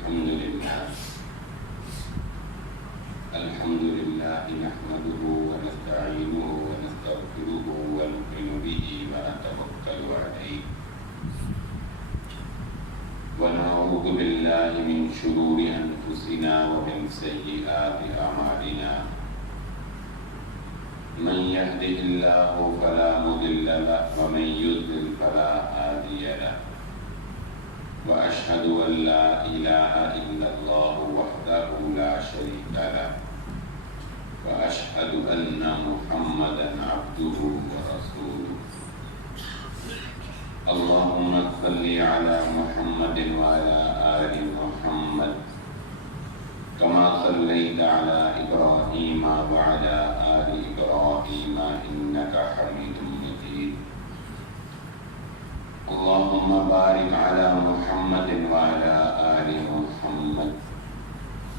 الحمد لله نحمده ونستعينه ونستغفره ونؤمن به ونتوكل عليه ونعوذ بالله من شرور أنفسنا ومن سيئات أعمالنا من يهده الله فلا مضل له ومن يضلل فلا هادي له وأشهد أن لا إله إلا الله وحده لا شريك له وأشهد أن محمدا عبده ورسوله اللهم صل على محمد وعلى آل محمد كما صليت على إبراهيم وعلى آل إبراهيم إنك حميد مجيد اللهم بارك على محمد وعلى آل محمد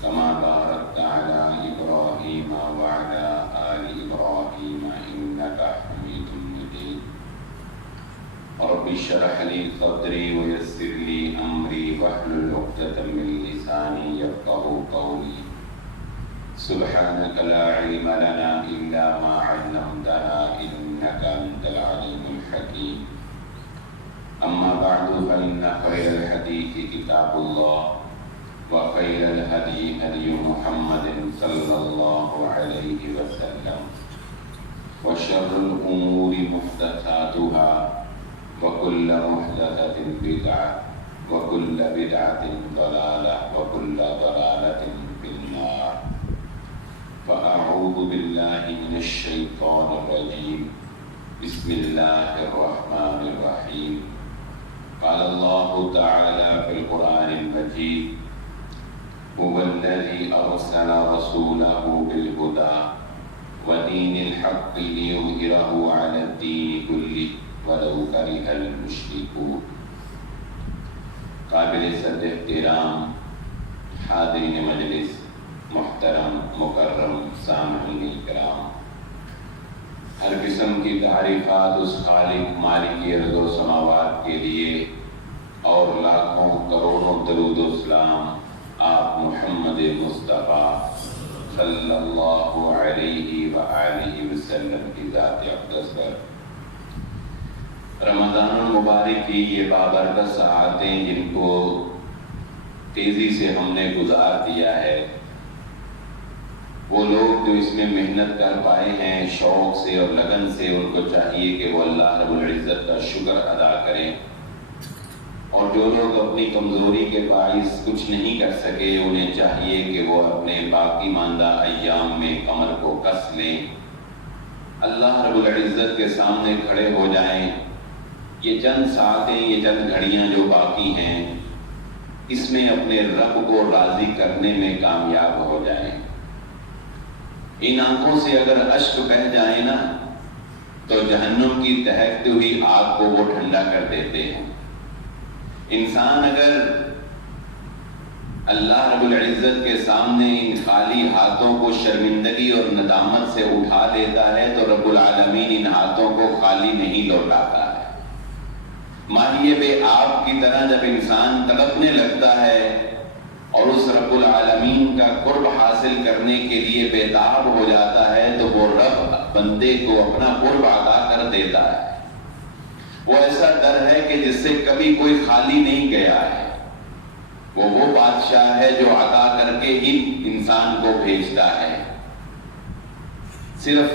كما باركت على إبراهيم وعلى آل إبراهيم إنك حميد مجيد رب اشرح لي صدري ويسر لي أمري واحلل عقدة من لساني يفقهوا قولي سبحانك لا علم لنا إلا ما علمتنا إنك أنت العليم الحكيم أما بعد فإن خير الحديث كتاب الله وخير الهدي هدي محمد صلى الله عليه وسلم وشر الأمور محدثاتها وكل محدثة بدعة وكل بدعة ضلالة وكل ضلالة في النار فأعوذ بالله من الشيطان الرجيم بسم الله الرحمن الرحيم قال الله تعالى في القرآن المجيد هو الذي أرسل رسوله بالهدى ودين الحق ليظهره على الدين كله ولو كره المشركون قابل صد احترام حاضرین مجلس محترم مکرم سامعین کرام، ہر قسم کی تعریفات اس خالق مالک ارض و سماوات کے لیے اور لاکھوں کروڑوں درود و سلام آپ محمد مصطفیٰ صلی اللہ علیہ وآلہ وسلم کی ذات اقدس پر۔ رمضان المبارک کی یہ بابرکت ساعتیں جن کو تیزی سے ہم نے گزار دیا ہے، وہ لوگ جو اس میں محنت کر پائے ہیں شوق سے اور لگن سے، ان کو چاہیے کہ وہ اللہ رب العزت کا شکر ادا کریں، اور جو لوگ اپنی کمزوری کے باعث کچھ نہیں کر سکے انہیں چاہیے کہ وہ اپنے باقی ماندہ ایام میں کمر کو کس لیں، اللہ رب العزت کے سامنے کھڑے ہو جائیں۔ یہ چند ساعتیں، یہ چند گھڑیاں جو باقی ہیں، اس میں اپنے رب کو راضی کرنے میں کامیاب ہو جائیں۔ ان آنکھوں سے اگر اشک بہہ جائیں نا تو جہنم کی دہکتی ہوئی آگ کو وہ ٹھنڈا کر دیتے ہیں۔ انسان اگر اللہ رب العزت کے سامنے ان خالی ہاتھوں کو شرمندگی اور ندامت سے اٹھا لیتا ہے تو رب العالمین ان ہاتھوں کو خالی نہیں لوٹاتا ہے۔ ماہی بے آب کی طرح جب انسان تڑپنے لگتا ہے اور اس رب العالمین کا قرب حاصل کرنے کے لیے بیتاب ہو جاتا ہے تو وہ رب بندے کو اپنا قرب عطا کر دیتا ہے۔ وہ ایسا در ہے کہ جس سے کبھی کوئی خالی نہیں گیا ہے۔ وہ بادشاہ ہے جو عطا کر کے ہی انسان کو بھیجتا ہے۔ صرف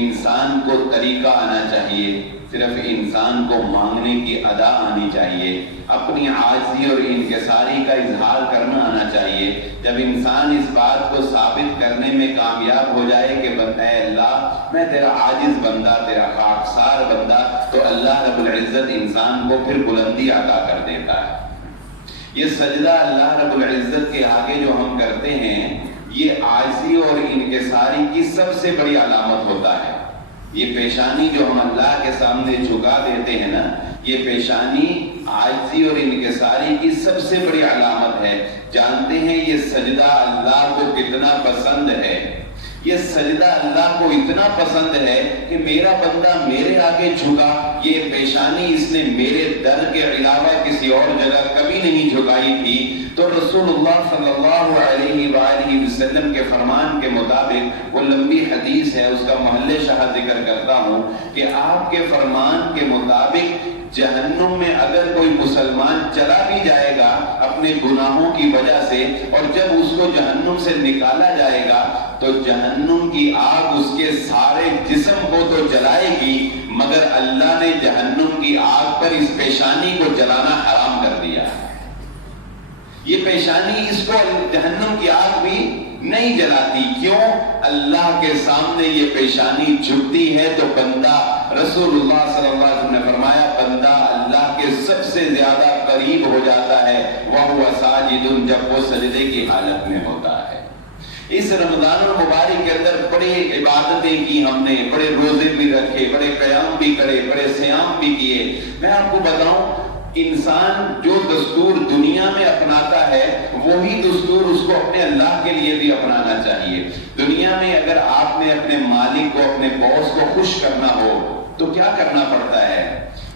انسان کو طریقہ آنا چاہیے، صرف انسان کو مانگنے کی ادا آنی چاہیے، اپنی عاجزی اور انکساری کا اظہار کرنا آنا چاہیے۔ جب انسان اس بات کو ثابت کرنے میں کامیاب ہو جائے کہ اے اللہ میں تیرا عاجز بندہ، تیرا خاکسار بندہ، تو اللہ رب العزت انسان کو پھر بلندی عطا کر دیتا ہے۔ یہ سجدہ اللہ رب العزت کے آگے جو ہم کرتے ہیں، یہ عاجزی اور انکساری کی سب سے بڑی علامت ہوتا ہے۔ یہ پیشانی جو ہم اللہ کے سامنے جھکا دیتے ہیں نا، یہ پیشانی عاجزی اور انکساری کی سب سے بڑی علامت ہے۔ جانتے ہیں یہ سجدہ اللہ کو کتنا پسند ہے؟ یہ سجدہ اللہ کو اتنا پسند ہے کہ میرا بندہ میرے آگے جھکا، یہ پیشانی اس نے میرے در کے علاوہ کسی اور جگہ کبھی کبھی نہیں جھکائی تھی. تو رسول اللہ صلی اللہ علیہ وآلہ وسلم کے فرمان کے مطابق، وہ لمبی حدیث ہے، اس کا محل شاہد ذکر کرتا ہوں کہ آپ کے فرمان کے مطابق جہنم میں اگر کوئی مسلمان چلا بھی جائے گا اپنے گناہوں کی وجہ سے، اور جب اس کو جہنم سے نکالا جائے گا تو جہنم کی آگ اس کے سارے جسم کو تو جلائے گی، مگر اللہ نے جہنم کی آگ پر اس پیشانی کو جلانا حرام کر دیا. یہ پیشانی اس کو جہنم کی آگ بھی نہیں جلاتی. کیوں؟ اللہ کے سامنے یہ پیشانی جھکتی ہے تو بندہ، رسول اللہ صلی اللہ علیہ وسلم نے فرمایا، بندہ اللہ کے سب سے زیادہ قریب ہو جاتا ہے وَهُوَ سَاجِدٌ، جب وہ سجدے کی حالت میں ہوتا ہے. اس رمضان المبارک کے اندر بڑی عبادتیں کی ہم نے، بڑے روزے بھی رکھے، بڑے قیام بھی کرے، بڑے صیام بھی کیے. میں آپ کو بتاؤں، انسان جو دستور دنیا میں اپناتا ہے وہی دستور اس کو اپنے اللہ کے لیے بھی اپنانا چاہیے. دنیا میں اگر آپ نے اپنے مالک کو، اپنے باس کو خوش کرنا ہو تو کیا کرنا پڑتا ہے؟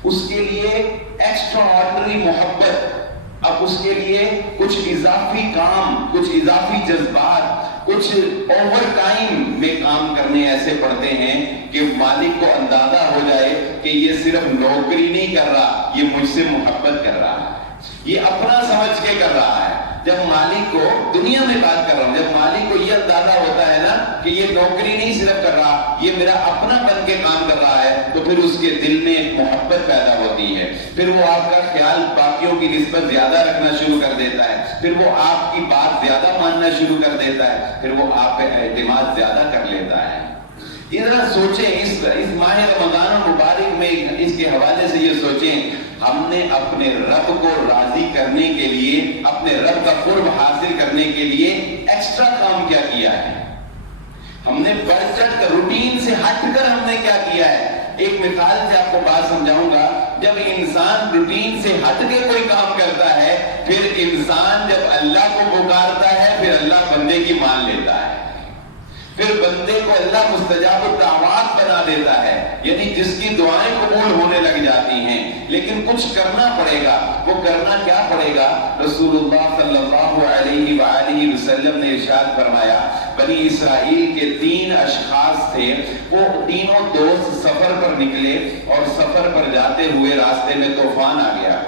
اس کے لیے ایکسٹرا آرڈنری محبت، اب اس کے لیے کچھ اضافی کام، کچھ اضافی جذبات، کچھ اوور ٹائم میں کام کرنے ایسے پڑتے ہیں کہ مالک کو اندازہ ہو جائے کہ یہ صرف نوکری نہیں کر رہا، یہ مجھ سے محبت کر رہا ہے، یہ اپنا سمجھ کے کر رہا ہے. جب مالک کو، دنیا میں بات کر رہا ہوں، جب مالک کو یہ اندازہ ہوتا ہے نا کہ یہ نوکری نہیں صرف کر رہا، یہ میرا اپنا بن کے کام کر رہا ہے، تو پھر اس کے دل میں ایک محبت پیدا ہوتی ہے. پھر وہ آپ کا خیال باقیوں کی نسبت زیادہ رکھنا شروع کر دیتا ہے، پھر وہ آپ کی بات زیادہ ماننا شروع کر دیتا ہے، پھر وہ آپ پہ اعتماد زیادہ کر لیتا ہے. ذرا سوچیں، اس ماہ رمضان المبارک میں اس کے حوالے سے یہ سوچیں، ہم نے اپنے رب کو راضی کرنے کے لیے، اپنے رب کا قرب حاصل کرنے کے لیے ایکسٹرا کام کیا کیا ہے؟ ہم نے بڑھ چڑھ کر، روٹین سے ہٹ کر ہم نے کیا کیا ہے؟ ایک مثال سے آپ کو بات سمجھاؤں گا. جب انسان روٹین سے ہٹ کے کوئی کام کرتا ہے، پھر انسان جب اللہ کو پکارتا ہے، پھر اللہ بندے کی مان لیتا ہے، پھر بندے کو اللہ مستجاب الدعوات بنا دیتا ہے، یعنی جس کی دعائیں قبول ہونے لگ جاتی ہیں. لیکن کچھ کرنا پڑے گا. وہ کرنا کیا پڑے گا؟ رسول اللہ صلی اللہ علیہ وآلہ وسلم نے ارشاد فرمایا، بنی اسرائیل کے 3 اشخاص تھے، وہ تینوں دوست سفر پر نکلے، اور سفر پر جاتے ہوئے راستے میں طوفان آ گیا.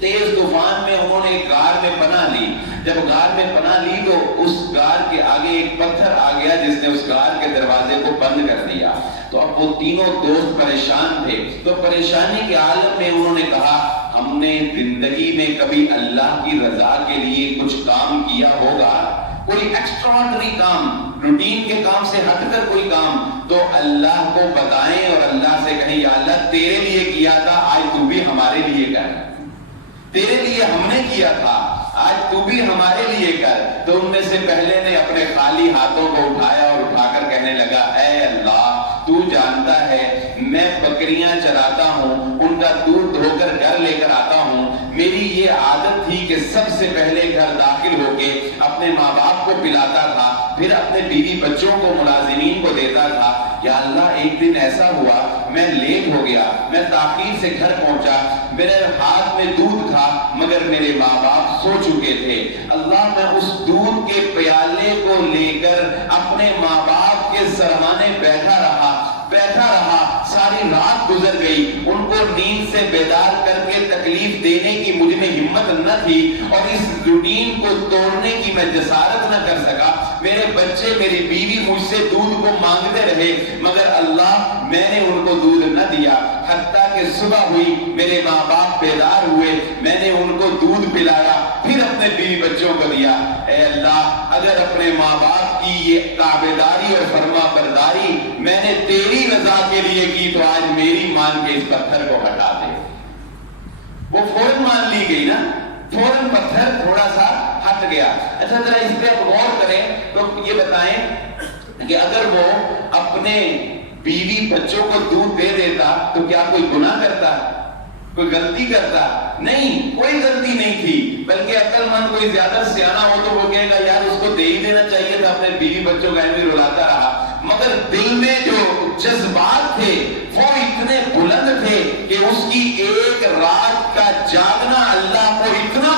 تیز طوفان میں انہوں نے ایک غار میں پناہ لی. جب غار میں پناہ لی تو اس غار کے آگے ایک پتھر آ گیا جس نے اس غار کے دروازے کو بند کر دیا. تو اب وہ تینوں دوست پریشان تھے. تو پریشانی کے عالم میں انہوں نے کہا، ہم نے زندگی میں کبھی اللہ کی رضا کے لیے کچھ کام کیا ہوگا؟ کوئی ایکسٹراڈنری کام، روٹین کے کام سے ہٹ کر کوئی کام، تو اللہ کو بتائیں اور اللہ سے کہیں، یا اللہ تیرے لیے کیا تھا، آج تو بھی ہمارے لیے کر. تیرے لیے ہم نے کیا تھا، آج تو بھی ہمارے لیے کر. تو ان میں سے پہلے نے اپنے خالی ہاتھوں کو اٹھایا اور اٹھا کر کہنے لگا، اے اللہ تو جانتا ہے میں بکریاں چراتا ہوں، ان کا دودھ دھو کر گھر لے کر آتا ہوں. میری یہ عادت تھی کہ سب سے پہلے گھر داخل ہو کے اپنے ماں باپ کو پلاتا تھا، پھر اپنے بیوی بچوں کو، ملازمین کو دیتا تھا. یا اللہ ایک دن ایسا ہوا میں لیٹ ہو گیا، میں تاخیر سے گھر پہنچا، میرے ہاتھ میں دودھ تھا مگر میرے ماں باپ سو چکے تھے. اللہ میں اس دودھ کے پیالے کو لے کر اپنے ماں باپ کے سرہانے بیٹھا رہا، ساری رات گزر گئی. ان کو نیند سے بیدار کر کے تکلیف دینے کی مجھ میں ہمت نہ تھی، اور اس روٹین کو توڑنے کی میں جسارت نہ کر سکا. میرے بچے، میری بیوی مجھ سے دودھ کو مانگتے رہے، مگر اللہ میں نے ان کو دودھ نہ دیا. حتیٰ کہ صبح ہوئی، میرے ماں باپ بیدار ہوئے، میں نے ان کو دودھ پلایا، پھر اپنے بیوی بچوں کو دیا. اے اللہ اگر اپنے ماں باپ کی یہ تابعداری اور فرما برداری میں نے تیری رضا کے لیے کی، تو آج میری مان کے اس پتھر کو ہٹا دے. وہ فوراً مان لی گئی نا، فوراً پتھر تھوڑا سا ہٹ گیا. اچھا ذرا اس پہ غور کریں تو یہ بتائیں کہ اگر وہ اپنے بیوی بچوں کو دودھ دے دیتا تو کیا کوئی گناہ کرتا؟ کوئی غلطی کرتا؟ نہیں، کوئی غلطی نہیں تھی. بلکہ عقل مند کوئی زیادہ سیانا ہو تو وہ کہے گا یار اس کو دے ہی دینا چاہیے تھا، اپنے بیوی بچوں کا بھی رلاتا رہا. مگر دل میں جو جذبات تھے وہ اتنے بلند تھے کہ اس کی ایک رات کا جاگنا اللہ کو اتنا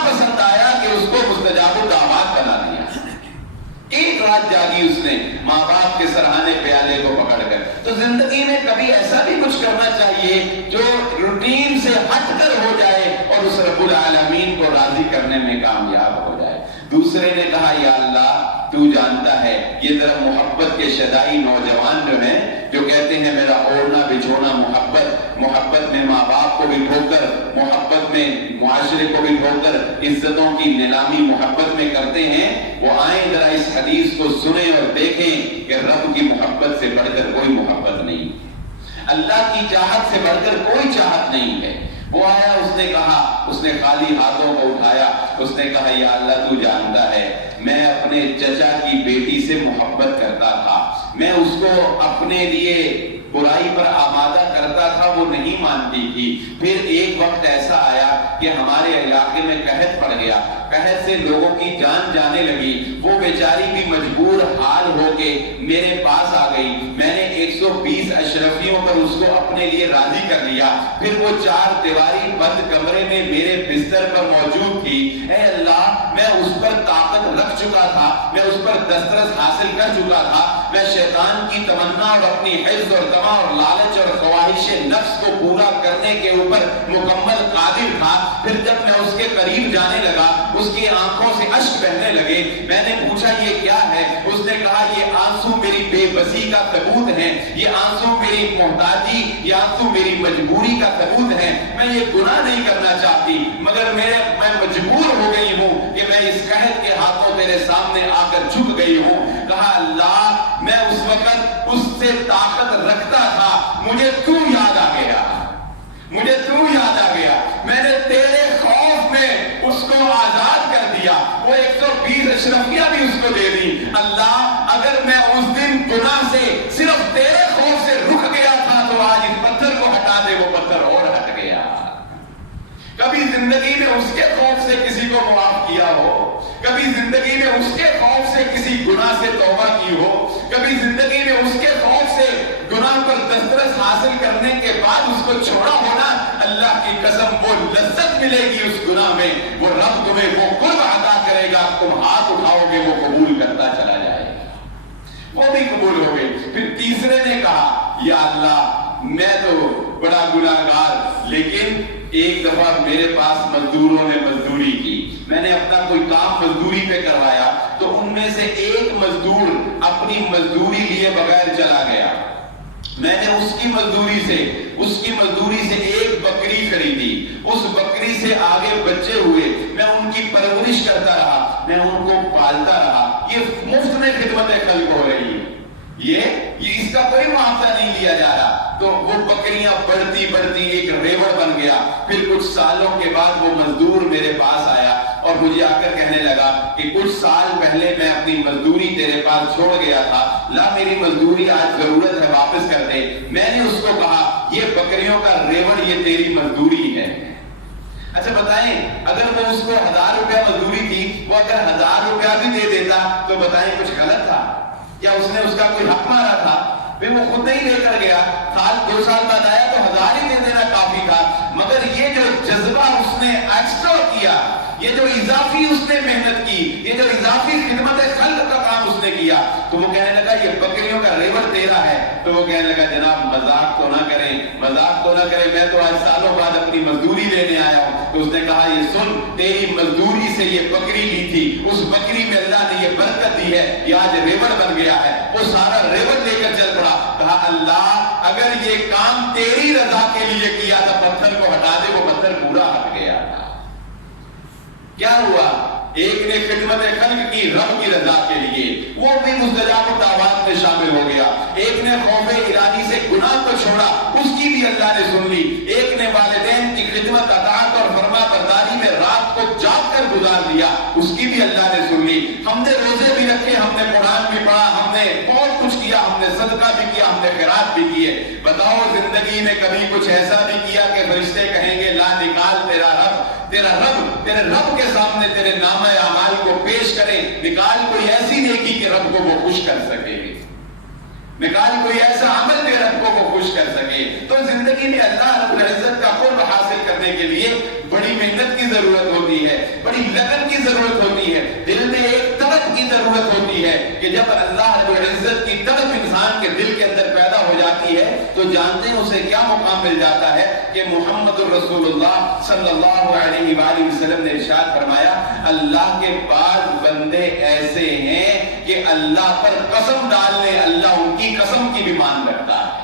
رات جاگی اس نے ماں باپ کے سرہانے پیالے کو پکڑ کر. تو زندگی میں کبھی ایسا بھی کچھ کرنا چاہیے جو روٹین سے ہٹ کر ہو جائے اور اس رب العالمین کو راضی کرنے میں کامیاب ہو جائے. دوسرے نے کہا یا اللہ تو جانتا ہے یہ ذرا محبت کے شدائی نوجوان جو ہیں جو کہتے ہیں میرا اوڑھنا بچھونا محبت میں ماں باپ کو بھی دھو کر, محبت میں معاشرے کو بھی دھو کر, عزتوں کی نیلامی محبت میں کرتے ہیں, وہ آئیں ذرا اس حدیث کو سنیں اور دیکھیں کہ رب کی محبت سے بڑھ کر کوئی محبت نہیں, اللہ کی چاہت سے بڑھ کر کوئی چاہت نہیں ہے. وہ آیا, اس نے کہا, اس نے خالی ہاتھوں کو اٹھایا, اس نے کہا یا اللہ تو جانتا ہے میں اپنے چچا کی بیٹی سے محبت کرتا تھا, میں اس کو اپنے لیے برائی پر آمادہ کرتا تھا, وہ نہیں مانتی تھی. پھر ایک وقت ایسا آیا کہ ہمارے علاقے میں قحط پڑ گیا, قحط سے لوگوں کی جان جانے لگی, وہ بیچاری بھی مجبور حال ہو کے میرے پاس آ گئی. میں نے 120 اشرفیوں پر اس کو اپنے لیے راضی کر لیا. پھر وہ 4 دیواری بند کمرے میں میرے بستر پر موجود تھی. اے اللہ میں اس پر طاقت رکھ چکا تھا, میں اس پر دسترس حاصل کر چکا تھا, میں شیطان کی تمنا اور اپنی حفظ اور طمع اور لالچ اور خواہش نفس کو پورا کرنے کے اوپر مکمل قادر تھا. پھر جب میں اس کے قریب جانے لگا اس کی آنکھوں سے اشک بہنے لگے. میں نے پوچھا یہ کیا ہے؟ اس نے کہا یہ آنسو میری بے بسی کا ثبوت ہے, یہ آنسو میری محتاجی, یہ آنسو میری مجبوری کا ثبوت ہے. میں یہ گناہ نہیں کرنا چاہتی مگر میں مجبور ہو گئی ہوں کہ میں اس قحط کے ہاتھوں تیرے سامنے آ کر جھک گئی ہوں. کہا اللہ میں اس وقت اس سے طاقت رکھتا تھا, مجھے تو یاد آ گیا, مجھے تو یاد آ گیا, میں نے تیرے خوف میں اس کو آزاد کر دیا, وہ 120 اشرفیاں بھی اس کو دے دی. اللہ اگر میں اس دن گناہ سے صرف تیرے خوف سے رک گیا تھا تو آج اس پتھر کو ہٹا دے, وہ پتھر اور ہٹ گیا. کبھی زندگی میں اس کے خوف سے کسی کو معاف کیا ہو, کبھی زندگی میں اس کے خوف سے کسی گناہ سے توبہ کی ہو, کبھی زندگی میں اس کے خوف سے گناہ پر دسترس حاصل کرنے کے بعد اس کو چھوڑا ہونا, اللہ کی قسم وہ لذت ملے گی اس گناہ میں, وہ رب تمہیں وہ قرب عطا کرے گا, تم ہاتھ اٹھاؤ گے وہ قبول کرتا چلا جائے گا, وہ بھی قبول ہو گئی. پھر تیسرے نے کہا یا اللہ میں تو بڑا گناہگار, لیکن ایک دفعہ میرے پاس مزدوروں نے مزدوری کی, میں نے اپنا کوئی کام مزدوری پہ کروایا تو ان میں سے ایک مزدور اپنی مزدوری لیے بغیر چلا گیا. میں نے اس کی مزدوری سے ایک بکری خریدی, اس بکری سے آگے بچے ہوئے, میں ان کی پرورش کرتا رہا, میں ان کو پالتا رہا. یہ مفت میں خدمت خلق ہو رہی ہے, یہ اس کا کوئی معاوضہ نہیں لیا جا رہا. تو وہ بکریاں بڑھتی بڑھتی ایک ریوڑ بن گیا. پھر کچھ سالوں کے بعد وہ مزدور میرے پاس آیا اور مجھے آ کر کہنے لگا کہ کچھ سال پہلے میں اپنی مزدوری تیرے پاس چھوڑ گیا تھا, لا میری مزدوری آج ضرورت ہے واپس کر دے. میں نے اس کو کہا یہ بکریوں کا ریوڑ یہ تیری مزدوری ہے. اچھا بتائیں اگر وہ اس کو 1000 روپیہ مزدوری تھی, وہ اگر 1000 روپیہ بھی دے دیتا تو بتائیں کچھ غلط تھا یا اس نے اس کا کوئی حق مارا تھا؟ پھر وہ خود نہیں لے کر گیا, سال 2 سال بعد آیا تو 1000 ہی دے دینا کافی تھا. مگر یہ جو جذبہ اس نے ایکسٹرا کیا, یہ جو اضافی اس نے محنت کی, یہ جو اضافی خدمت خلق کا کام اس نے کیا, تو وہ کہنے لگا یہ بکریوں کا ریوڑ تیرا ہے. تو وہ کہنے لگا جناب مذاق تو نہ کریں, مذاق تو نہ کریں, میں تو آج سالوں بعد اپنی مزدوری لینے آیا ہوں. تو اس نے کہا یہ سن, تیری مزدوری سے یہ بکری لی تھی, اس بکری میں اللہ نے یہ برکت دی ہے, یہ آج ریوڑ بن گیا ہے. وہ سارا ریوڑ لے کر چل پڑا. کہا اللہ اگر یہ کام تیری رضا کے لیے کیا تھا پتھر کو ہٹا دے, وہ پتھر پورا ہٹ گیا. کیا ہوا؟ ایک نے خدمت خلق کی رب کی رضا کے لیے, وہ بھی مستجاب الدعوات میں شامل ہو گیا. ایک نے خوف الہی سے گناہ کو چھوڑا, اس کی بھی اللہ نے سن لی. ایک نے والدین کی خدمت اطاعت اور فرما برداری میں رات کو جاگ کر گزار دیا, اس کی بھی اللہ نے سن لی. ہم نے روزے بھی رکھے, ہم نے قرآن بھی پڑھا, ہم نے بہت کچھ کیا, ہم نے صدقہ بھی کیا, ہم نے خیرات بھی کیے. بتاؤ زندگی میں کبھی کچھ ایسا بھی کیا کہ فرشتے کہیں گے لا نکال تیرا رب کے سامنے تیرے نامہ اعمال کو پیش کرے, نکال کوئی ایسی نیکی کہ رب کو وہ خوش کر سکے, نکال کوئی ایسا عمل کہ رب کو وہ خوش کر سکے. تو زندگی میں اللہ رب العزت کا قرب حاصل کرنے کے لیے بڑی محنت کی ضرورت ہوتی ہے, بڑی لگن کی ضرورت ہوتی ہے. دل میں ایک طلب رحمت کی ضرورت ہوتی ہے کہ جب اللہ رب العزت کی طرف انسان کے دل کے اندر پیدا ہو جاتی ہے تو جانتے ہیں اسے کیا مقام مل جاتا ہے کہ محمد الرسول اللہ صلی اللہ علیہ وآلہ وسلم نے ارشاد فرمایا اللہ کے بعض بندے ایسے ہیں کہ اللہ پر قسم ڈال لے اللہ ان کی قسم کی بھی مان رکھتا ہے،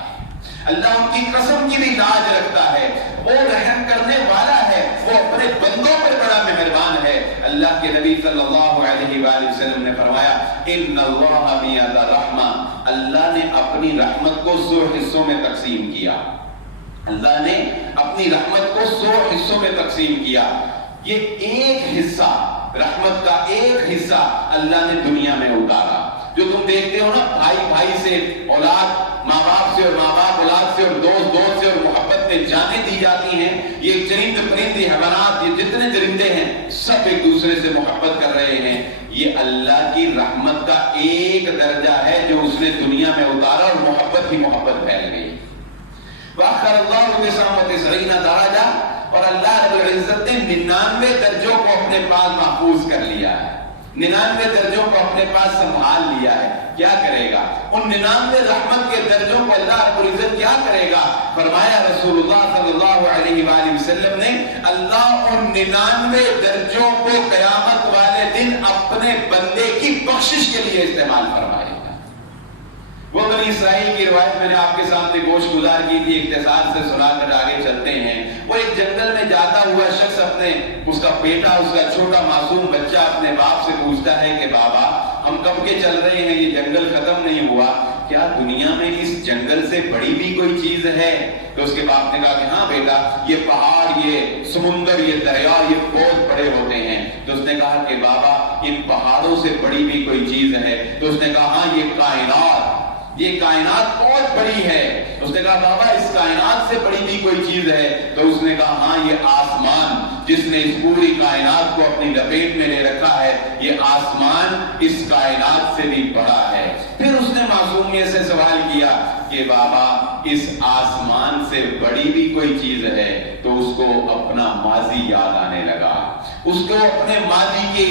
اللہ ان کی قسم کی بھی لاج رکھتا ہے، وہ رحم کرنے والا ہے، وہ اپنے بندوں پر بڑا مہربان ہے۔ اللہ کے نبی صلی اللہ علیہ وآلہ وسلم نے فرمایا ان اللہ میعاد رحمہ، اللہ نے اپنی رحمت کو 100 حصوں میں تقسیم کیا، اللہ نے اپنی رحمت کو 100 حصوں میں تقسیم کیا۔ یہ ایک حصہ رحمت کا ایک حصہ اللہ نے دنیا میں اتارا۔ جو تم دیکھتے ہو نا بھائی بھائی سے، اولاد ماں باپ سے، اور ماں باپ اولاد سے، اور دوست دوست سے، اور محبت میں جانیں دی جاتی ہیں، یہ چرند پرندے حیوانات، یہ جتنے درندے ہیں سب ایک دوسرے سے محبت کر رہے ہیں، یہ اللہ کی رحمت کا ایک درجہ ہے جو اس نے دنیا میں اتارا اور محبت ہی محبت پھیل گئی۔ وَأَخَّرَ اللَّهُ ب99 درجہ، اور اللہ رب العزت نے 99 درجوں کو اپنے پاس محفوظ کر لیا ہے، 99 درجوں کو اپنے پاس سنبھال لیا ہے۔ کیا کرے گا ان 99 رحمت کے درجوں کو اللہ رب العزت کیا کرے گا؟ فرمایا رسول اللہ صلی اللہ علیہ وآلہ وسلم نے اللہ ان 99 درجوں کو قیامت والے دن اپنے بندے کی بخشش کے لیے استعمال فرمائے گا۔ وہ بنی اسرائیل کی روایت میں نے آپ کے سامنے گوشت گزار کی تھی، اختصار سے سنا کر آگے چلتے ہیں۔ وہ ایک جنگل میں جاتا ہوا شخص اپنے اس کا بیٹا، اس کا چھوٹا معصوم بچہ اپنے باپ سے پوچھتا ہے کہ بابا ہم کب کے چل رہے ہیں، یہ جنگل ختم نہیں ہوا، کیا دنیا میں اس جنگل سے بڑی بھی کوئی چیز ہے؟ تو اس کے باپ نے کہا کہ ہاں بیٹا، یہ پہاڑ، یہ سمندر، یہ دریا، یہ بہت بڑے ہوتے ہیں۔ تو اس نے کہا کہ بابا ان پہاڑوں سے بڑی بھی کوئی چیز ہے؟ تو اس نے کہا ہاں یہ کائنات، یہ کائنات بہت بڑی ہے۔ اس نے کہا بابا اس کائنات سے بڑی بھی کوئی چیز ہے؟ تو اس نے کہا ہاں یہ آسمان، جس نے اس پوری کائنات کو اپنی لپیٹ میں لے رکھا ہے، یہ آسمان اس کائنات سے بھی بڑا ہے۔ پھر اس نے معصومیت سے سوال کیا کہ بابا اس آسمان سے بڑی بھی کوئی چیز ہے؟ تو اس کو اپنا ماضی یاد آنے لگا، اس کو اپنے ماضی کے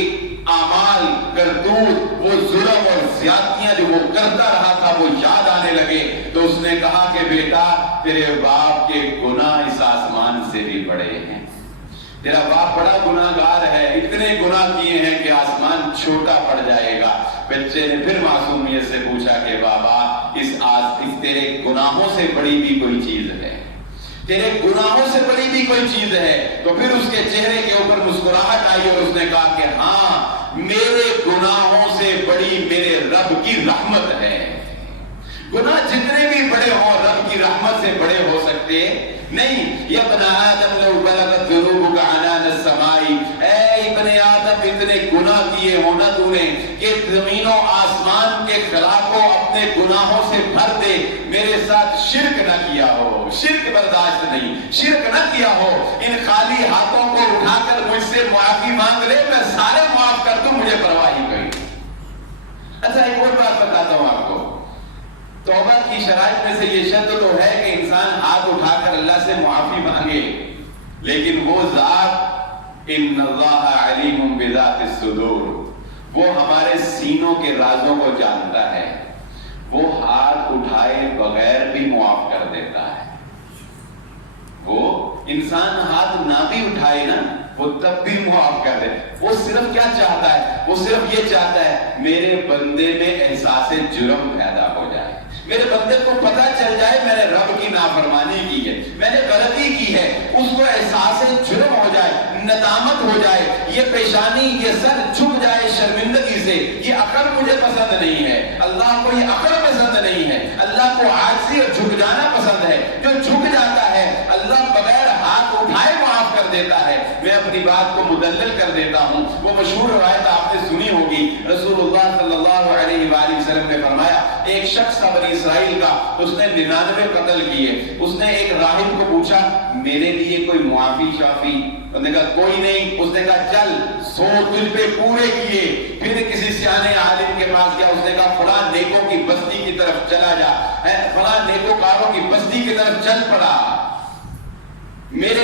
اعمال، کرتوت، وہ ظلم اور زیادتیاں جو وہ کرتا رہا تھا وہ یاد آنے لگے۔ تو اس نے کہا کہ بیٹا تیرے باپ کے گناہ اس آسمان سے بھی بڑے ہیں، تیرا باپ بڑا گناہگار ہے، اتنے گناہ کیے ہیں کہ آسمان چھوٹا پڑ جائے گا۔ بچے نے پھر معصومیت سے پوچھا کہ بابا اس تیرے گناہوں سے بڑی بھی کوئی چیز ہے؟ تیرے گناہوں سے بڑی بھی کوئی چیز ہے؟ تو پھر اس کے چہرے کے اوپر مسکراہٹ آئی اور اس نے کہا کہ ہاں میرے گناہوں سے بڑی میرے رب کی رحمت ہے۔ گناہ جتنے بھی بڑے ہوں رب کی رحمت سے بڑے ہو سکتے نہیں۔ یا ابن آدم لو بلغت ذنوبک عنان السماء، اے ابن آدم اتنے گناہ کیے ہو نا تو نے کہ زمین و آسمان کے خلا کو اپنے گناہوں سے بھر دے، میرے ساتھ شرک نہ کیا ہو، شرک برداشت نہیں، شرک نہ کیا ہو، ان خالی ہاتھوں کو اٹھا کر مجھ سے معافی مانگ لے، میں سارے معاف کر دوں، مجھے پرواہ ہی کوئی۔ اچھا ایک اور بات بتاتا ہوں آپ کو، توبہ کی شرائط میں سے یہ شرط تو ہے کہ انسان ہاتھ اٹھا کر اللہ سے معافی مانگے، لیکن وہ ذات ان اللہ علیم بذات الصدور، وہ ہمارے سینوں کے رازوں کو جانتا ہے، وہ ہاتھ اٹھائے بغیر بھی معاف کر دیتا ہے۔ وہ انسان ہاتھ نہ بھی اٹھائے نا وہ تب بھی معاف کر دے۔ وہ صرف کیا چاہتا ہے؟ وہ صرف یہ چاہتا ہے میرے بندے میں احساس جرم پیدا ہو جائے، میرے بندے کو پتہ چل جائے میں نے رب کی نافرمانی کی ہے، میں نے غلطی کی ہے، اس کو احساس جرم ہو جائے، ندامت ہو جائے، یہ پیشانی، یہ سر جھک جائے شرمندگی سے۔ یہ عقل مجھے پسند نہیں ہے، اللہ کو یہ عقل پسند نہیں ہے، اللہ کو عاجزی اور جھک جانا پسند ہے۔ جو جھک جاتا ہے اللہ بغیر ہاتھ اٹھائے معاف کر دیتا ہے۔ میں اپنی بات کو مدلل کر دیتا ہوں، وہ مشہور روایت آپ نے سنی ہوگی، رسول اللہ صلی اللہ علیہ وآلہ وسلم نے فرمایا ایک شخص تھا بنی اسرائیل کا، اس نے 99 قتل کیے۔ اس نے ایک راہب کو پوچھا میرے لیے کوئی معافی شافی؟ اس نے کہا کوئی نہیں۔ اس نے کہا چل 100 تجھ پہ پورے کیے۔ پھر کسی سیانے عالم کے پاس گیا، اس نے کہا فلاں نیکوں کی بستی کی طرف چلا جا، فلاں نیکوکاروں کی بستی کی طرف چل پڑا۔ میرے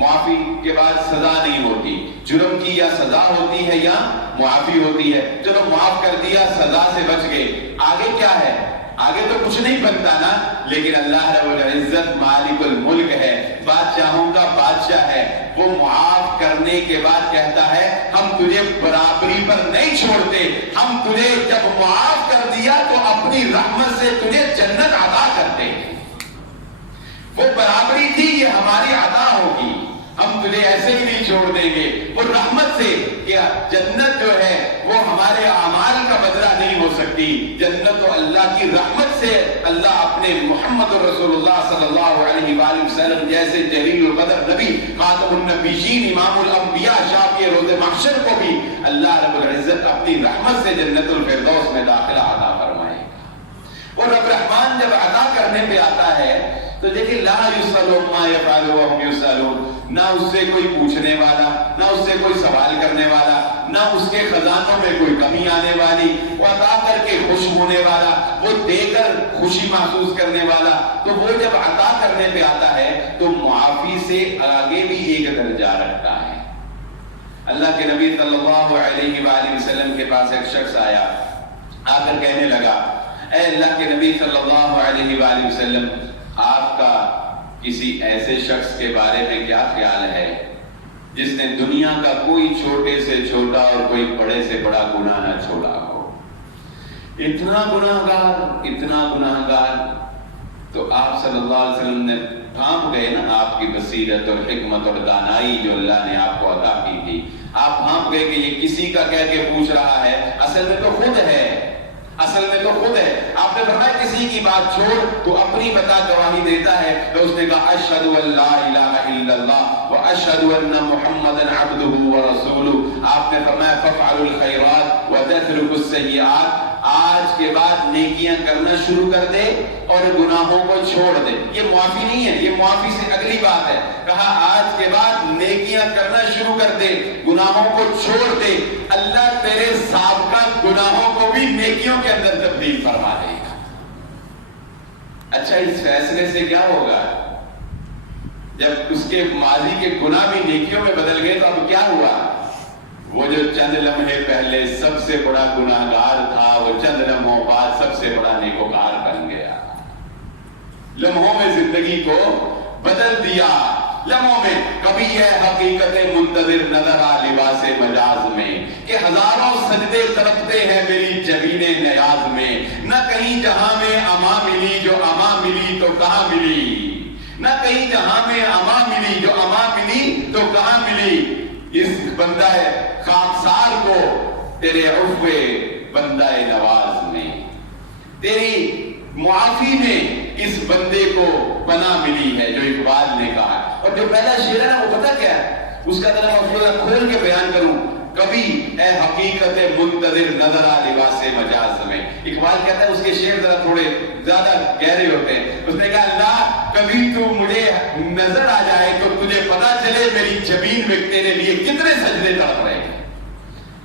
معافی کے بعد سزا نہیں ہوتی. جرم کی یا سزا ہوتی ہے یا معافی ہوتی ہے. چلو معاف کر دیا, سزا سے بچ گئے, آگے کیا ہے؟ آگے تو کچھ نہیں بنتا نا. لیکن اللہ رب العزت مالک الملک ہے, بادشاہوں کا بادشاہ ہے. وہ معاف کرنے کے بعد کہتا ہے ہم تجھے برابری پر نہیں چھوڑتے, ہم تجھے جب معاف کر دیا تو اپنی رحمت سے تجھے جنت عطا کرتے ہیں. وہ برابری تھی, یہ ہماری عطا ہوگی, ہم تجھے ایسے ہی نہیں چھوڑ دیں گے. وہ رحمت سے, کیا جنت جو ہے وہ ہمارے اعمال کا بدلہ نہیں ہو سکتی. جنت تو اللہ کی رحمت سے اللہ اپنے محمد رسول اللہ صلی اللہ علیہ وآلہ وسلم جیسے جلیل القدر نبی, خاتم النبیین, امام الانبیاء, شافع روز محشر کو بھی اللہ رب العزت اپنی رحمت سے جنت الفردوس میں داخلہ عطا فرمائے. اور رب رحمان جب عطا کرنے پہ آتا ہے تو دیکھیں لا یسأل عما یفعل وهم یسألون, نہ اس سے کوئی پوچھنے والا, نہ اس سے کوئی سوال کرنے والا, نہ اس کے خزانوں میں کوئی کمی آنے والی. وہ عطا کر کے خوش ہونے والا, وہ دے کر خوشی محسوس کرنے والا. تو وہ جب عطا کرنے پہ آتا ہے تو معافی سے آگے بھی ایک درجہ رکھتا ہے. اللہ کے نبی صلی اللہ علیہ وآلہ وسلم کے پاس ایک شخص آیا, آ کر کہنے لگا اے اللہ کے نبی صلی اللہ علیہ وآلہ وسلم, آپ کا کسی ایسے شخص کے بارے میں کیا خیال ہے جس نے دنیا کا کوئی چھوٹے سے چھوٹا اور کوئی بڑے سے بڑا گناہ نہ چھوڑا ہو؟ اتنا گناہگار. تو آپ صلی اللہ علیہ وسلم نے بھانپ گئے نا, آپ کی بصیرت اور حکمت اور دانائی جو اللہ نے آپ کو عطا کی تھی, آپ بھانپ گئے کہ یہ کسی کا کہہ کے پوچھ رہا ہے, اصل میں تو خود ہے. آپ نے فرمایا کسی کی بات چھوڑ, تو اپنی بتا گواہی دیتا ہے. تو اس نے کہا اشہد ان لا الہ الا اللہ واشہد ان محمدا عبدہ ورسولہ. آپ نے فرمایا فافعلوا الخیرات وتترکوا السیئات, آج کے بعد نیکیاں کرنا شروع کر دے اور گناہوں کو چھوڑ دے. یہ معافی نہیں ہے, یہ معافی سے اگلی بات ہے. کہا آج کے بعد نیکیاں کرنا شروع کر دے, گناہوں کو چھوڑ دے, اللہ تیرے سابقہ گناہوں کو بھی نیکیوں کے اندر تبدیل فرما دے گا. اچھا اس فیصلے سے کیا ہوگا؟ جب اس کے ماضی کے گناہ بھی نیکیوں میں بدل گئے تو اب کیا ہوا؟ وہ جو چند لمحے پہلے سب سے بڑا گناہگار تھا, وہ چند لمحوں بعد سب سے بڑا نیکوکار بن گیا. لمحوں میں زندگی کو بدل دیا. لمحوں میں کبھی یہ حقیقت منتظر نظر آ لباس مجاز میں کہ ہزاروں سجدے تڑپتے ہیں میری جبین نیاز میں, نہ کہیں جہاں میں اما ملی جو اما ملی تو کہاں ملی, نہ کہیں جہاں میں اما ملی جو اما ملی تو کہاں ملی. اس بندہ خاکسار کو تیرے عفو بندہ نواز میں, تیری معافی میں اس بندے کو پناہ ملی ہے, جو اقبال نے کہا. اور جو پہلا شعر ہے نا وہ پتہ کیا ہے, اس کا ذرا میں کھول کے بیان کروں. کبھی اے حقیقت منتظر نظر آ لباس مجاز میں. اقبال کہتا ہے, اس کے شعر ذرا تھوڑے زیادہ گہرے ہوتے ہیں. اس نے کہا اللہ کبھی تو مجھے نظر آ جائے تو تجھے پتا چلے میری جبین میں تیرے لیے کتنے سجدے تڑپ رہے ہیں,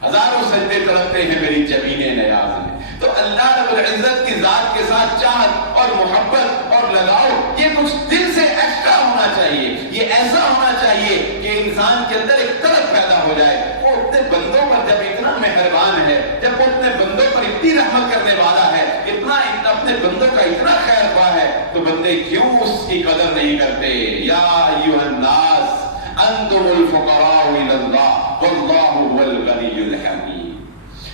ہزاروں سجدے تڑپتے ہیں میری جبین نیاز میں. تو اللہ رب العزت کی ذات کے ساتھ چاہت اور محبت اور لگاؤ یہ کچھ دل سے ایکسٹرا ہونا چاہیے. یہ ایسا ہونا چاہیے کہ انسان کے اندر ایک طلب پیدا ہو جائے. وہ اپنے بندوں پر جب اتنا مہربان ہے, جب وہ اپنے بندوں پر اتنی رحمت کرنے والا ہے, اتنا اپنے بندوں کا اتنا خیر خواہ ہے, تو بندے کیوں اس کی قدر نہیں کرتے؟ یا ایھا الناس انتم الفقراء الی اللہ واللہ هو الغنی الحمید.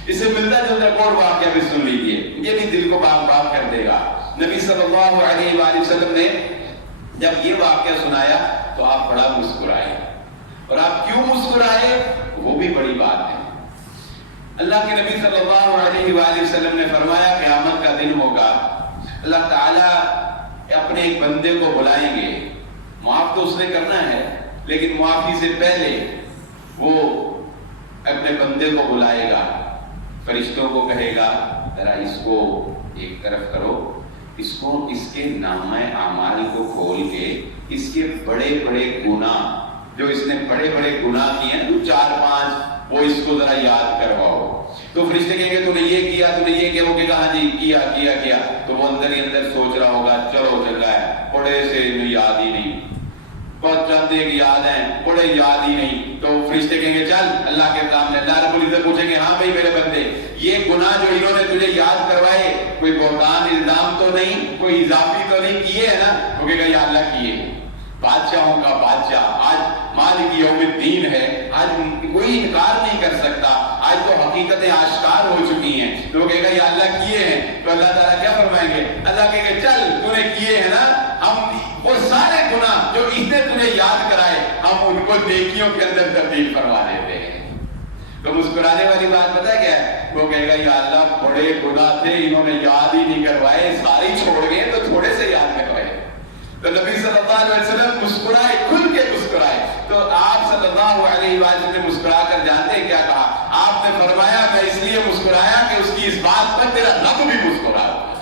اس سے ملتا جلتا ایک اور واقعہ بھی سن لیجیے, یہ بھی دل کو باغ باغ کر دے گا. نبی صلی اللہ علیہ وآلہ وسلم نے جب یہ واقعہ سنایا تو آپ بڑا مسکرائے, اور آپ کیوں مسکرائے وہ بھی بڑی بات ہے. اللہ کے نبی صلی اللہ علیہ وآلہ وسلم نے فرمایا قیامت کا دن ہوگا, اللہ تعالیٰ اپنے ایک بندے کو بلائیں گے. معاف تو اس نے کرنا ہے, لیکن معافی سے پہلے وہ اپنے بندے کو بلائے گا, فرشتوں کو کہے گا ذرا اس کو ایک طرف کرو, اس کو اس کے نامہ اعمال کو کھول کے اس کے بڑے بڑے گناہ جو اس نے بڑے بڑے گناہ کیے ہیں 4-5 وہ اس کو ذرا یاد کرواؤ. تو فرشتے کہیں گے تو نے یہ کیا, تو نے یہ کیا, وہ کہے گا ہاں جی کیا. تو وہ اندر ہی اندر سوچ رہا ہوگا چلو چل رہا ہے, بڑے سے یاد ہی نہیں. بہت چند ایک یاد ہیں، بڑے یاد ہی نہیں، تو فرشتے کہیں گے چل اللہ کے سامنے، اللہ رب العزت پوچھیں گے ہاں بھائی میرے بندے یہ گناہ جو انہوں نے تجھے یاد کروائے کوئی بہتان الزام تو نہیں، کوئی اضافی تو نہیں کیے ہے نا؟ وہ کہے گا یا اللہ کیے ہیں، بادشاہوں کا بادشاہ، آج مالک یوم الدین ہے، آج کوئی انکار نہیں کر سکتا، آج تو حقیقتیں آشکار ہو چکی ہیں، تو کہے گا یا اللہ کیے ہیں، تو اللہ تعالیٰ کیا فرمائیں گے؟ اللہ کہے گا چل تو نے کیے ہیں نا، ہم وہ سارے گناہ جو اس نے تجھے یاد کرائے ہم ان کو نیکیوں کے اندر تبدیل فرما دیتے ہیں۔ تو مسکرانے والی بات پتہ کیا ہے؟ وہ کہے گا یا اللہ بڑے گناہ تھے انہوں نے یاد ہی نہیں کروائے، ساری چھوڑ گئے تو تھوڑے سے یاد کروائے۔ تو نبی صلی اللہ علیہ وسلم مسکرائے، کھل کے مسکرائے، تو آپ صلی اللہ علیہ وسلم نے مسکرا کر جانتے ہیں کیا کہا؟ آپ نے فرمایا میں اس لیے مسکرایا کہ اس کی اس بات پر تیرا رب بھی مسکرایا،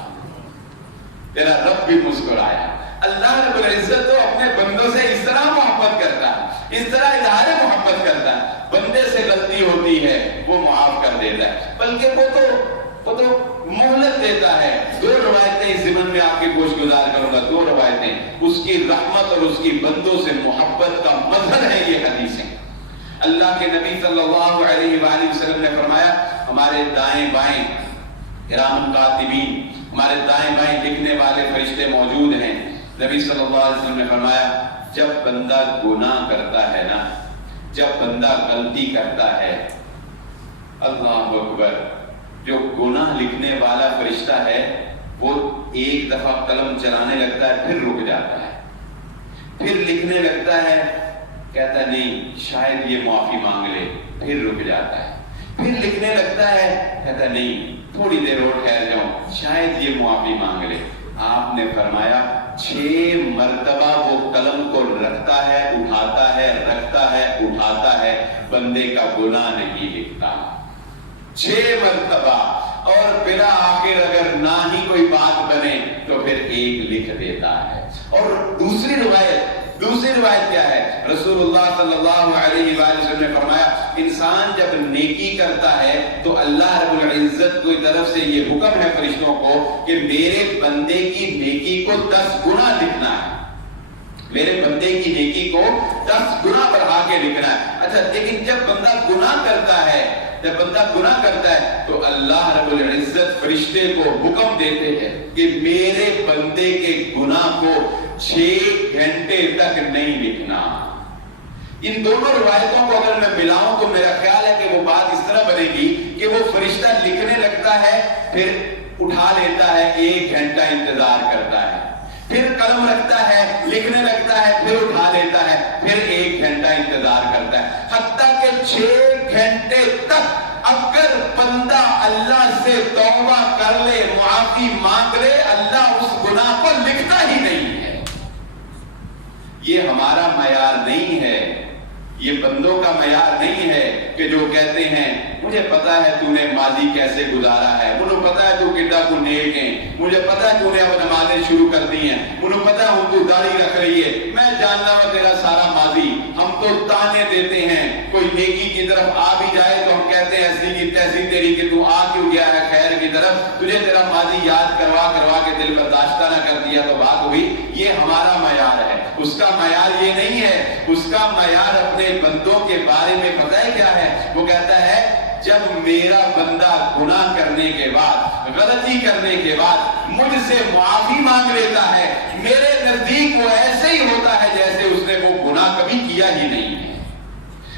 تیرا رب بھی مسکرایا۔ اللہ رب العزت تو اپنے بندوں سے اس طرح محبت کرتا ہے، اس طرح اظہار محبت کرتا ہے، بندے سے غلطی ہوتی ہے وہ معاف کر دیتا ہے، بلکہ وہ تو مہلت دیتا ہے۔ دو روایتیں اس ضمن میں آپ کی گوش گزار کروں گا، دو روایتیں، اس کی رحمت اور اس کی بندوں سے محبت کا مظہر ہے یہ حدیثیں۔ اللہ کے نبی صلی اللہ علیہ وآلہ وسلم نے فرمایا ہمارے دائیں بائیں کرام کاتبین، ہمارے دائیں بائیں لکھنے والے فرشتے موجود ہیں۔ نبی صلی اللہ علیہ وسلم نے فرمایا جب بندہ گناہ کرتا ہے نا، جب بندہ غلطی کرتا ہے، اللہ اکبر، جو گناہ لکھنے والا فرشتہ ہے وہ ایک دفعہ قلم چلانے لگتا ہے پھر رک جاتا ہے، پھر لکھنے لگتا ہے، کہتا ہے نہیں شاید یہ معافی مانگ لے، پھر رک جاتا ہے، پھر لکھنے لگتا ہے، کہتا ہے نہیں تھوڑی دیر اور ٹھہر جاؤں شاید یہ معافی مانگ لے۔ آپ نے فرمایا 6 مرتبہ وہ قلم کو رکھتا ہے اٹھاتا ہے، رکھتا ہے اٹھاتا ہے، بندے کا گناہ نہیں لکھتا، 6 مرتبہ، اور بلا آخر اگر نہ ہی کوئی بات بنے تو پھر ایک لکھ دیتا ہے۔ اور دوسری روایت کیا ہے؟ رسول اللہ صلی اللہ علیہ وآلہ وسلم نے فرمایا انسان جب نیکی کرتا ہے تو اللہ رب العزت کی طرف سے یہ حکم ہے فرشتوں کو کہ میرے بندے کی نیکی کو 10 گنا لکھنا ہے، میرے بندے کی نیکی کو 10 گنا بڑھا کے لکھنا ہے۔ اچھا لیکن جب بندہ گناہ کرتا ہے تو اللہ رب العزت فرشتے کو حکم دیتے ہیں کہ میرے بندے کے گناہ کو 6 گھنٹے تک نہیں لکھنا۔ ان دونوں روایتوں کو اگر میں ملاؤں تو میرا خیال ہے کہ وہ بات اس طرح بنے گی کہ وہ فرشتہ لکھنے لگتا ہے پھر اٹھا لیتا ہے، 1 گھنٹہ انتظار کرتا ہے، پھر قلم رکھتا ہے لکھنے لگتا ہے، پھر اٹھا لیتا ہے، پھر 1 گھنٹہ انتظار کرتا ہے، حتیٰ کہ 6 گھنٹے تک اگر بندہ اللہ سے توبہ کر لے، معافی مانگ لے، اللہ اس گناہ کو لکھتا ہی نہیں ہے۔ یہ ہمارا معیار نہیں ہے، یہ بندوں کا معیار نہیں ہے کہ جو کہتے ہیں مجھے پتا ہے تو نے ماضی کیسے گزارا ہے، مجھے پتا ہے تو کتنا کو نیک ہے، مجھے پتا ہے تو نے اب نمازیں شروع کر دی ہیں، مجھے پتا ہے تو داڑھی رکھ رہی ہے، میں جانتا ہوں تیرا سارا ماضی۔ ہم تو تانے دیتے ہیں، کوئی نیکی کی طرف آ بھی جائے تو ہم کہتے ہیں ایسی کی تیسی تیری کہ تو آ کیوں گیا ہے خیر کی طرف، تجھے تیرا ماضی یاد کروا کے دل برداشتہ نہ کر دیا تو بات ہوئی۔ یہ ہمارا معیار ہے، اس کا معیار یہ نہیں ہے، اس کا معیار اپنے بندوں کے بارے میں پتہ ہے کیا ہے؟ وہ کہتا ہے جب میرا بندہ گناہ کرنے کے بعد، غلطی کرنے کے بعد مجھ سے معافی مانگ لیتا ہے، میرے نزدیک وہ ایسے ہی ہوتا ہے جیسے اس نے وہ گناہ کبھی کیا ہی نہیں ہے۔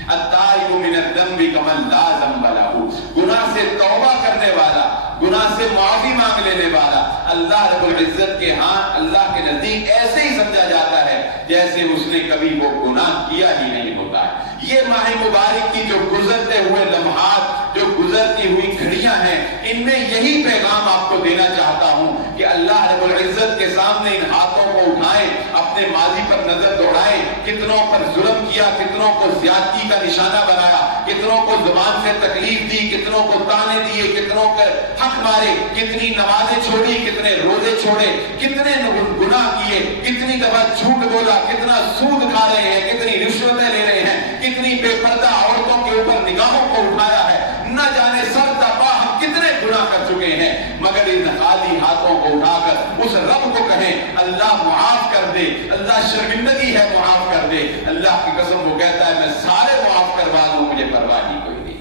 التائب من الذنب کمن لا ذنب لہ، گناہ سے توبہ کرنے والا، گناہ سے معافی مانگ لینے والا اللہ رب العزت کے ہاں، اللہ کے نزدیک ایسے ہی سمجھا جاتا ہے جیسے اس نے کبھی وہ گناہ کیا ہی نہیں ہوتا ہے۔ یہ ماہ مبارک کی جو گزرتے ہوئے لمحات، جو گزرتی ہوئی گھڑیاں ہیں، ان میں یہی پیغام آپ کو دینا چاہتا ہوں کہ اللہ رب العزت کے سامنے ان ہاتھوں کو اٹھائیں، اپنے ماضی پر نظر دوڑائیں، کتنوں پر ظلم کیا، کتنوں کو زیادتی کا نشانہ بنایا، کتنوں کو زبان سے تکلیف دی، کتنوں کو تانے دیے، کتنوں پر حق مارے، کتنی نمازیں چھوڑی، کتنے روزے چھوڑے، کتنے گناہ کیے، کتنی دفعہ جھوٹ بولا، کتنا سود کھا رہے ہیں، کتنی رشوتیں لے رہے ہیں، کتنی بے پردہ عورتوں کے اوپر نگاہوں کو اٹھایا ہے، نہ جانے سر تپا ہم کتنے گناہ کر چکے ہیں، مگر ان خالی ہاتھوں کو اٹھا کر اس رب کو کہیں اللہ معاف کر دے، اللہ شرمندگی ہے معاف کر دے، اللہ کی قسم وہ کہتا ہے میں سارے معاف کروا دوں، مجھے پرواہ نہیں کوئی نہیں۔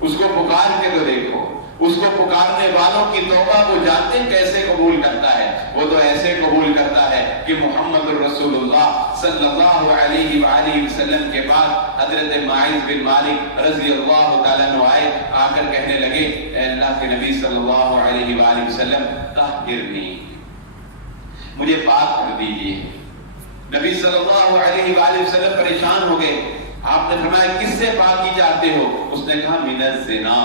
اس کو پکار کے تو دیکھو، اس کو پکارنے والوں کی توبہ وہ جانتے ہیں کیسے قبول کرتا ہے، وہ تو ایسے قبول کرتا ہے کہ محمد الرسول اللہ صلی اللہ علیہ وآلہ وسلم کے بعد حضرت معاذ بن مالک رضی اللہ تعالیٰ عنہ آئے، آ کر کہنے لگے اے اللہ کے نبی صلی اللہ علیہ وآلہ وسلم طہرنی، مجھے پاک کر دیجیے۔ نبی صلی اللہ علیہ وآلہ وسلم پریشان ہو گئے، آپ نے فرمایا کس سے پاکی چاہتے ہو؟ اس نے کہا من الزنا،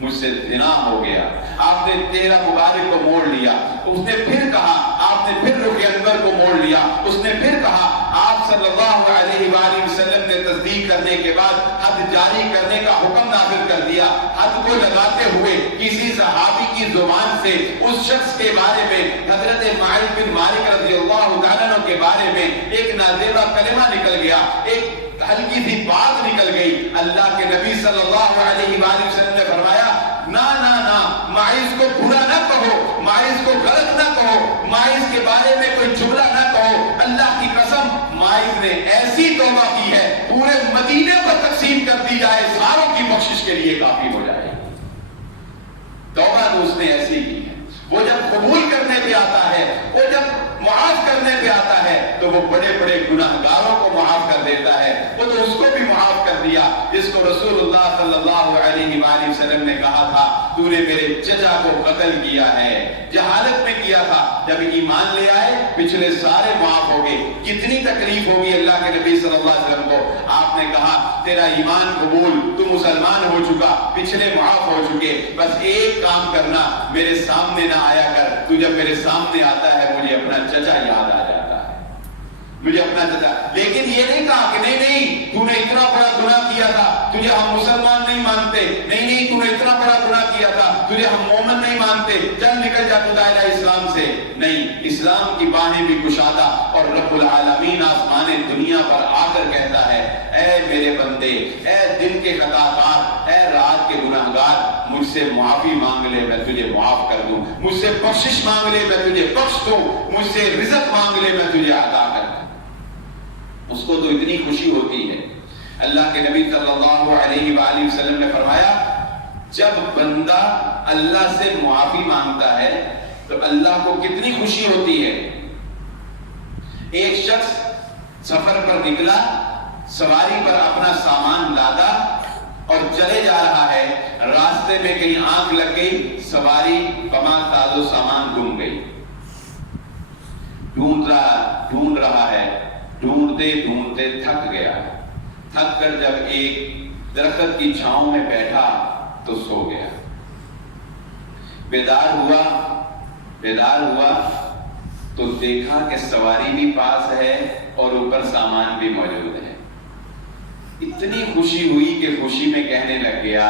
مجھ سے زنا ہو گیا۔ آپ نے چہرہ مبارک کو موڑ لیا، اس نے پھر کہا، آپ نے پھر رخ انور کو موڑ لیا، اس نے پھر کہا، آپ صلی اللہ علیہ وآلہ وسلم نے تصدیق کرنے کے بعد حد جاری کرنے کا حکم نافذ کر دیا۔ حد کو لگاتے ہوئے کسی صحابی کی زبان سے اس شخص کے بارے میں، حضرت معاذ بن مالک رضی اللہ تعالیٰ عنہ کے بارے میں ایک نازیبہ کلمہ نکل گیا، ایک ہلکی سی بات نکل گئی۔ اللہ کے نبی صلی اللہ علیہ وآلہ وسلم نے فرمایا نا نا نا، معاذ کو برا نہ کہو، معاذ کو غلط نہ کہو، معاذ کے بارے میں کوئی جملہ نہ کہو۔ اللہ کی قسم معاذ نے ایسی توبہ کی ہے پورے مدینے پر تقسیم کر دی جائے، ساروں کی بخشش کے لیے کافی ہو جائے۔ توبہ تو اس نے ایسی کی ہے، وہ جب قبول کرنے پہ آتا ہے، وہ جب معاف کرنے پہ آتا ہے تو وہ بڑے بڑے گناہگاروں کو معاف کر دیتا ہے۔ وہ تو اس کو بھی معاف کر دیا جس کو رسول اللہ صلی اللہ علیہ وآلہ وسلم نے کہا تھا تو نے میرے چچا کو قتل کیا ہے، جہالت میں کیا تھا، جب ایمان لے آئے پچھلے سارے معاف ہو گئے۔ کتنی تکلیف ہوگی اللہ کے نبی صلی اللہ علیہ وسلم کو، آپ نے کہا تیرا ایمان قبول، تو مسلمان ہو چکا، پچھلے معاف ہو چکے، بس ایک کام کرنا، میرے سامنے نہ آیا کر، تو جب میرے سامنے آتا ہے مجھے اپنا چچا یاد آ جاتا ہے، مجھے اپنا چچا۔ لیکن یہ نہیں کہا کہ نہیں نہیں تو نے اتنا بڑا گناہ کیا تھا، تجھے ہم مسلمان نہیں مانتے، نہیں نہیں تو نے اتنا بڑا گناہ کیا تھا، تجھے ہم مومن نہیں مانتے، چل نکل جا تو دائرہ اسلام سے۔ نہیں، اسلام کی باہیں بھی کشادہ، اور رب العالمین آسمان دنیا پر آ کر کہتا ہے اے میرے بندے، اے دن کے خطا کار، اے رات کے گناہگار، مجھ سے معافی مانگ لے میں تجھے معاف کر دوں، مجھ سے بخشش مانگ لے میں تجھے بخش دوں، مجھ سے رزق مانگ لے میں تجھے عطا کر دوں۔ اس کو تو اتنی خوشی ہوتی ہے۔ اللہ کے نبی صلی اللہ علیہ وآلہ وسلم نے فرمایا جب بندہ اللہ سے معافی مانگتا ہے تو اللہ کو کتنی خوشی ہوتی ہے۔ ایک شخص سفر پر نکلا، سواری پر اپنا سامان لادا اور چلے جا رہا ہے، راستے میں کہیں آنکھ لگ گئی، سواری کما تازو سامان گم گئی، ڈھونڈ رہا ہے، ڈھونڈتے ڈھونڈتے تھک گیا، تھک کر جب ایک درخت کی چھاؤں میں بیٹھا تو سو گیا۔ بیدار ہوا تو دیکھا کہ سواری بھی پاس ہے اور اوپر سامان بھی موجود ہے۔ اتنی خوشی ہوئی کہ خوشی میں کہنے لگ گیا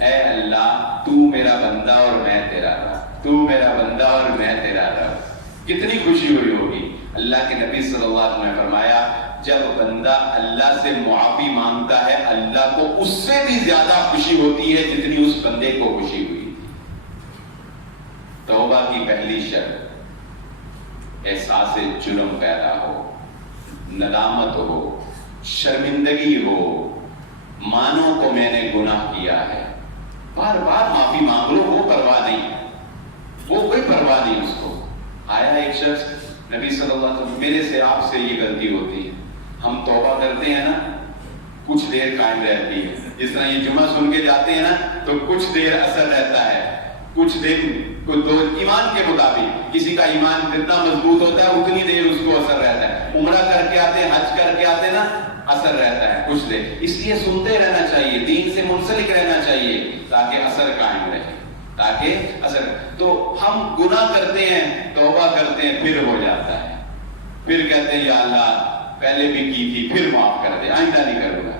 اے اللہ تو میرا بندہ اور میں تیرا رب، تو میرا بندہ اور میں تیرا رب۔ کتنی خوشی ہوئی ہوگی۔ اللہ کے نبی صلی اللہ علیہ وسلم نے فرمایا جب بندہ اللہ سے معافی مانگتا ہے اللہ کو اس سے بھی زیادہ خوشی ہوتی ہے جتنی اس بندے کو خوشی ہوئی تھی۔ توبہ کی پہلی شرط احساس جرم پیدا ہو، ندامت ہو، شرمندگی ہو، مانو کو میں نے گناہ کیا ہے، بار بار معافی مانگ لو، وہ پرواہ نہیں، وہ کوئی پرواہ نہیں اس کو۔ آیا ایک شخص نبی صلی اللہ علیہ وسلم میرے سے آپ سے یہ غلطی ہوتی ہے، ہم توبہ کرتے ہیں نا کچھ دیر قائم رہتی ہے، جس طرح یہ جمعہ سن کے جاتے ہیں نا تو کچھ دیر اثر رہتا ہے، کچھ دن دو ایمان کے مطابق کسی کا ایمان جتنا مضبوط ہوتا ہے اتنی دیر اس کو اثر رہتا ہے۔ عمرہ کر کے آتے ہیں، حج کر کے آتے ہیں نا، اثر رہتا ہے کچھ دیر، اس لیے سنتے رہنا چاہیے، دین سے منسلک رہنا چاہیے تاکہ اثر قائم رہے، تاکہ اثر۔ تو ہم گناہ کرتے ہیں، توبہ کرتے ہیں، پھر ہو جاتا ہے، پھر کہتے ہیں یا اللہ پہلے بھی کی تھی پھر معاف کر دے، آئندہ نہیں کروں گا۔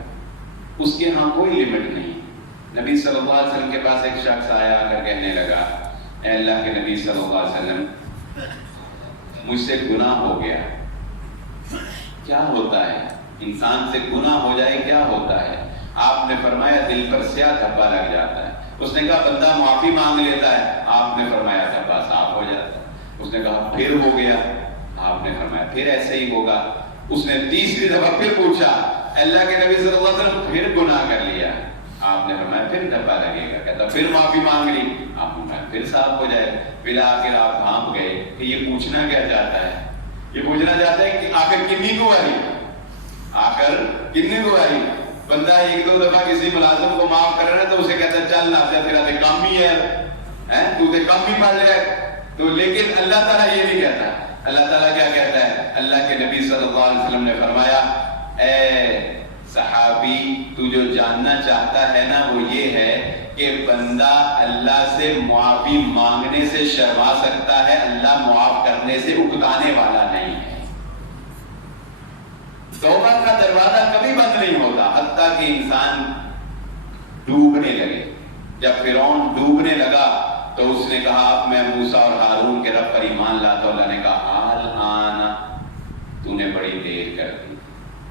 اس کے ہاں کوئی لمٹ نہیں۔ نبی صلی اللہ علیہ وسلم کے پاس ایک شخص آیا آ کر کہنے لگا اے اللہ کے نبی صلی اللہ علیہ وسلم مجھ سے گناہ ہو گیا۔ کیا ہوتا ہے انسان سے گناہ ہو جائے، کیا ہوتا ہے؟ آپ نے فرمایا دل پر سیاہ دھبا لگ جاتا ہے۔ اس نے کہا بندہ معافی مانگ لیتا ہے، آپ نے فرمایا دھبا صاف ہو جاتا ہے۔ اس نے کہا پھر ہو گیا، آپ نے فرمایا پھر ایسے ہی ہوگا. اس نے تیسری دفعہ پھر پوچھا, اللہ کے نبی صلی اللہ علیہ وسلم پھر گناہ کر لیا. آپ نے فرمایا پھر دھبا لگے گا. کہتا پھر معافی مانگ لی. آپ نے فرمایا پھر صاف ہو جائے. بلا آخر آپ بھانپ گئے کہ یہ پوچھنا کیا چاہتا ہے. یہ پوچھنا چاہتا ہے کہ آخر کتنی گواہی, آخر کتنی گواہی. بندہ ایک دو دفعہ کسی ملازم کو معاف کر رہا ہے تو اسے کہتا ہے چل نہ تیرا تو کم ہی ہے, تو کم ہی پڑھ لے. تو لیکن اللہ تعالیٰ یہ نہیں کہتا. اللہ تعالیٰ کیا کہتا ہے؟ اللہ کے نبی صلی اللہ علیہ وسلم نے فرمایا اے صحابی تو جو جاننا چاہتا ہے نا وہ یہ ہے کہ بندہ اللہ سے معافی مانگنے سے شرما سکتا ہے, اللہ معاف کرنے سے اکتانے والا نہیں ہے. توبہ کا دروازہ کبھی بند نہیں ہوتا حتیٰ کہ انسان ڈوبنے لگے. جب فرعون ڈوبنے لگا تو اس نے کہا اب میں موسیٰ اور ہارون کے رب پر ایمان لاتا ہوں. اللہ نے کہا آنا تو نے بڑی دیر کر دی.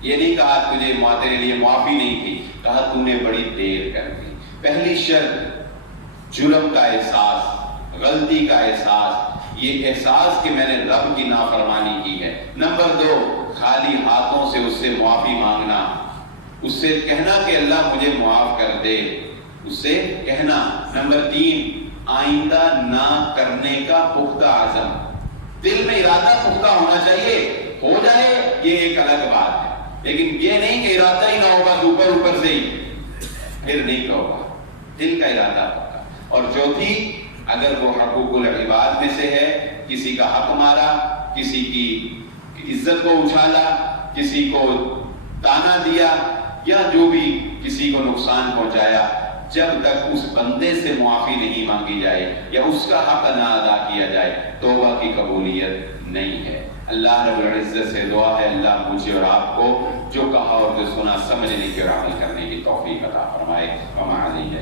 یہ نہیں کہا تجھے تیرے لیے معافی نہیں تھی, کہا تو نے بڑی دیر کر دی. پہلی شرط جرم کا احساس, غلطی کا احساس, یہ احساس کہ میں نے رب کی نافرمانی کی ہے. نمبر 2, خالی ہاتھوں سے اس سے معافی مانگنا, اس سے کہنا کہ اللہ مجھے معاف کر دے, اس سے کہنا. نمبر 3, آئندہ نہ کرنے کا پختہ عزم. دل میں ارادہ پختہ ہونا چاہیے. ہو جائے یہ ایک الگ بات ہے, لیکن یہ نہیں کہ ارادہ ہی نہ ہوگا اوپر سے ہی پھر نہیں ہوگا. دل کا ارادہ پختہ. اور چوتھی, اگر وہ حقوق العباد میں سے ہے, کسی کا حق مارا, کسی کی عزت کو اچھالا, کسی کو تانا دیا, یا جو بھی کسی کو نقصان پہنچایا, جب تک اس بندے سے معافی نہیں مانگی جائے یا اس کا حق نہ ادا کیا جائے توبہ کی قبولیت نہیں ہے. اللہ رب العزت سے دعا ہے اللہ مجھے اور آپ کو جو کہا اور جو سنا سمجھنے کی اور عمل کرنے کی توفیق عطا فرمائے. وما علیہ